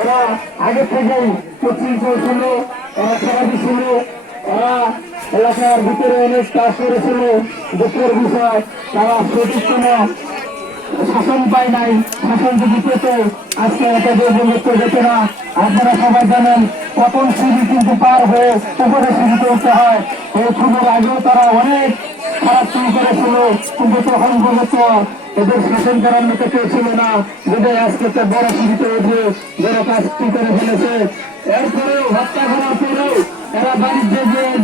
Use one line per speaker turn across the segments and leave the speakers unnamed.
এরা আগে থেকেই কোচিং করেছিল অনেক কাজ করেছিল বিষয়, তারা সঠিক শাসন পায় নাই, শাসন যদি আজকে যেত না, আপনারা সবাই জানেন, পতন সিঁড়ি কিন্তু পার হয়ে উপরে সিঁড়িতে উঠতে হয়। এই খুবের আগেও তারা অনেক খারাপ শুরু করেছিল কিন্তু তখন পর্যন্ত এদের শাসন করার মতো কেউ ছিল না। যদি আজকে একটা বড় উঠে বড় কাজ কি করে ফেলেছে। এরপরেও হত্যা করার পরেও এরা বাড়িতে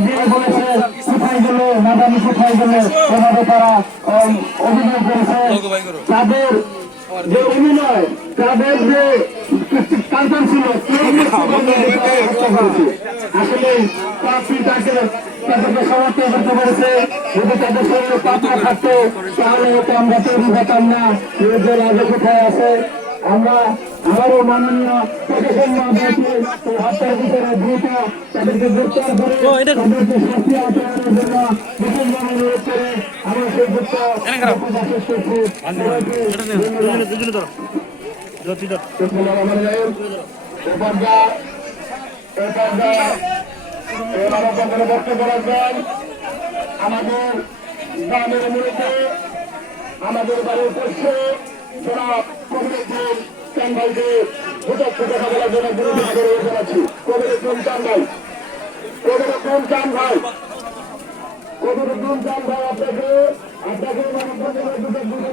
যে বলেছে কোথায় গেল মাদানি কোথায় গেল এভাবে তারা অভিনয় করেছে। তাদের যে অভিনয় তাদের যে কালচার ছিল আসলে পাপি তাকে তাদেরকে সমাপ্ত করতে পেরেছে। যদি তাদের শরীরে পাপা থাকতো তাহলে হয়তো আমরা তৈরি হতাম না নিজেদের আগে কোথায় আছে আমরা আরও মাননীয় প্রশাসন মহোদয়কে এই হত্যার ভিতরে দ্রুত তাদেরকে জন্য বিশেষভাবে অনুরোধ করে আমরা সবাইকে ধন্যবাদ। আমাদের গ্রামের মূলত আমাদের বাড়ির পক্ষে যারা কবিরুদ্দিন চান ভাইকে ভোটার থেকে বলার জন্য বিরোধী করে জানাচ্ছি কবিরুদ্দিন চান ভাই কবিরুদ্দিন চান ভাই কবিরুদ্দিন চান ভাই আপনাকে আপনাকে মানববন্ধনের দুটো দুটো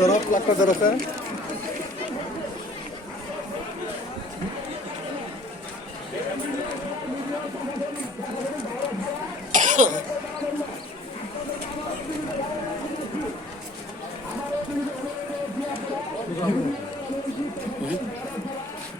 ধরো প্লাগটা ধরো তো।
হ্যাঁ
কোনে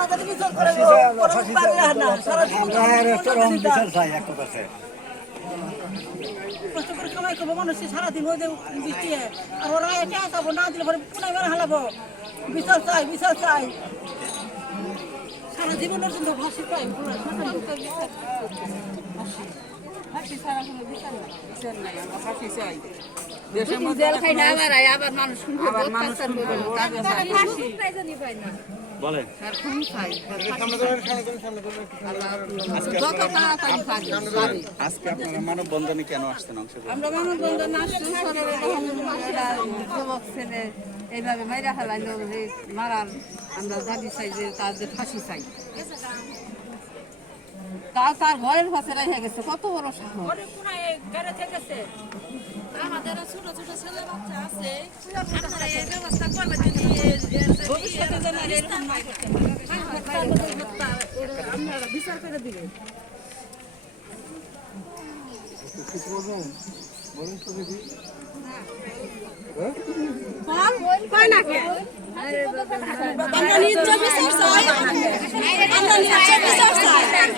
কথা কষ্ট করে কামাই করব মানুষ সারাদিন ওই যে বৃষ্টি আর ওরা এটা আসাবো না দিলে পরে হালাবো বিচার চাই বিচার চাই সারা জীবনের জন্য পাই
বলেন। আজকে আপনারা মানববন্ধনে কেন আসছেন অংশগ্রহণ
আমরা মানববন্ধ নাচছি যুবক ছেলে এইভাবে মাইরা ফেলাইলো মারার আমরা দাবি চাই যে তাদের ফাঁসি চাই। তাও তার ঘরের পাশে রেখে গেছে। কত বড় সাহস।
আমাদের ছোট ছোট ছেলে বাচ্চা আছে। আপনারা এই ব্যবস্থা করবেন যদি এর- এর যদি
ভবিষ্যতে যেন এরকম না করতে
আপনারা বিচার করে দিবেন।
আমরা নিজ বিচার চাই আমরা নিজ বিচার চাই। ওরা নিজ বিচার চাই।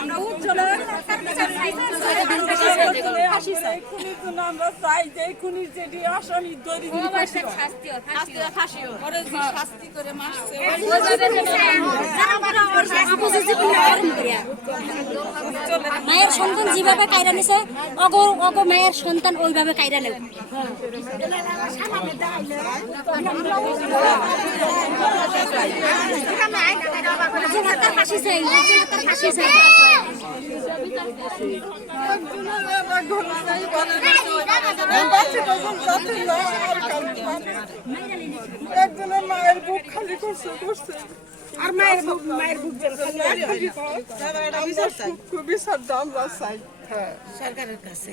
আমরা উজ্জ্বলের ফাঁসি চাই
খুনির জন্য আমরা চাই যে খুনির যেটি আসামি দৈরি
মায়ের সন্তান যেভাবে কায়রা নিছে অগ অগ মায়ের সন্তান ওইভাবে কায়রা নেব।
তার ফাঁসি চাই ফাঁসি চাই।
একজনের মায়ের বুক খালি করছে করছে আর মায়ের বুক মায়ের বুক খুবই শ্রদ্ধ আমরা চাই।
সরকারের কাছে।